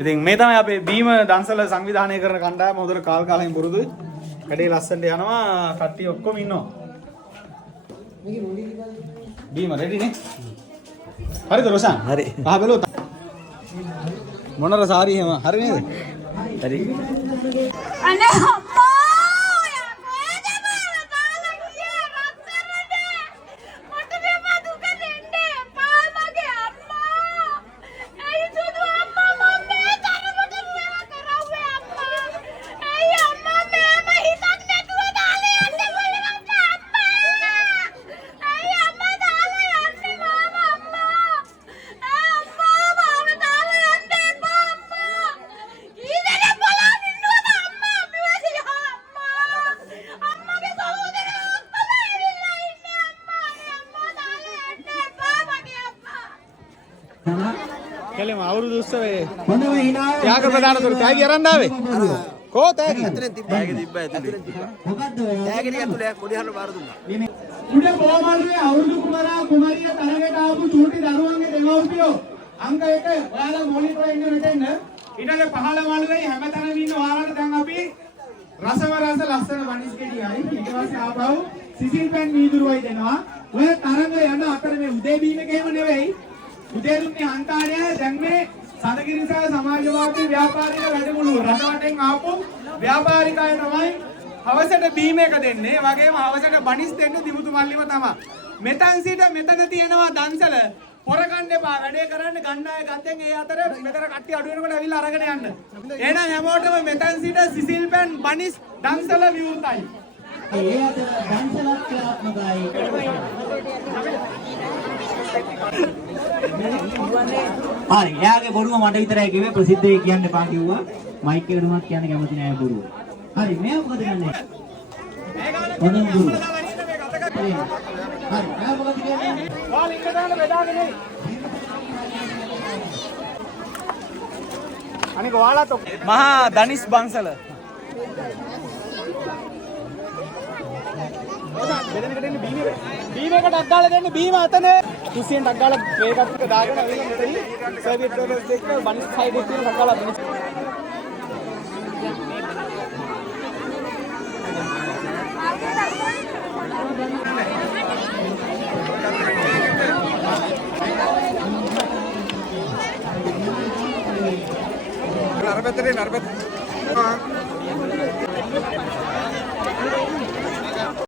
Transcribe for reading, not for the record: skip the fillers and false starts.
ඉතින් මේ තමයි අපේ බීම දන්සල සංවිධානය කරන කණ්ඩායම හොඳට කාල් කාලෙන් පුරුදු. කඩේ ලස්සනට යනවා. කට්ටිය ඔක්කොම ඉන්නවා. බීම රෙඩි නේ? හරිද රොෂාන්? හරි. පහ බැලුවා. මොනර සාරි එහෙම හරි නේද? හරි. අනේ අම්මා කෙලෙම අවුරුදු උත්සවයේ ත්‍යාග ප්‍රදානතර තෑගි අරන් ආවේ කෝ තෑගි අතෙන් තිබ්බා ඒක තිබ්බා ඇතුලේ මොකද්ද ඔය තෑගි ටික ඇතුලේ පොඩි හරන බාර දුන්නා උඩ බෝමල්ලේ අවුරුදු කුමරා කුමරිය තරගයට ආපු චූටි දරුවන්ගේ දෙමව්පියෝ අංක 1 ඔයාලා මොනිටර් ඉන්න මෙතෙන් ඊටගේ 15 මල්ලේ හැමතැනම ඉන්න ඔයාලට දැන් අපි රසව රස ලස්සන වනිස් ගෙඩියයි ඊට පස්සේ ආපහු සිසිල් පැන් වීදුරුවයි දෙනවා ඔය තරග යන අතර මේ උදේ බීම ගේම නෙවෙයි උදේ දුන්නේ අන්තාරය දැන් මේ සනගිරිසා සමාජවාදී ව්‍යාපාරික වැඩමුළුව රටවටෙන් ආපු ව්‍යාපාරිකයන් තමයි හවසට බීම එක දෙන්නේ වගේම හවසට බනිස් දෙන්නේ දිමුතු මල්ලිම තමයි මෙතන සිට මෙතන තියෙනවා දන්සල පොර ගන්න එපා වැඩේ කරන්න ගන්න අය ගත්තෙන් ඒ අතර මෙතන කට්ටිය අඩු වෙනකොට ඇවිල්ලා අරගෙන යන්න එහෙනම් හැමෝටම මෙතන සිට සිසිල් පැන් බනිස් දන්සල විවෘතයි ඒ අතර දන්සලක් ක්‍රියාත්මකයි හරි එයාගේ බොරුව මට විතරයි කිව්වේ ප්‍රසිද්ධයි කියන්න එපා කිව්වා මයික් එකට උනත් කියන්න කැමති නෑ බොරුව හරි මෙයා මොකද කියන්නේ මොනම බොරුව හරි මෙයා මොකද කියන්නේ වාලින් කඩන බෙදාගෙන එයි අනික ඔයාලත් මහා දනිස් බන්සල බෙදෙනකට එන්නේ බීමේකට අක්ගාලා දෙන්න බීම අතන කුස්සියෙන් අක්ගාලා මේකත් එක දාගෙන අවිල මෙතන සර්විස් ටේබල්ස් දෙක බනිස් සයිඩ් එකේ තියෙන අක්ගාලා දෙන්න නරපැත්තේ නරපැත්තේ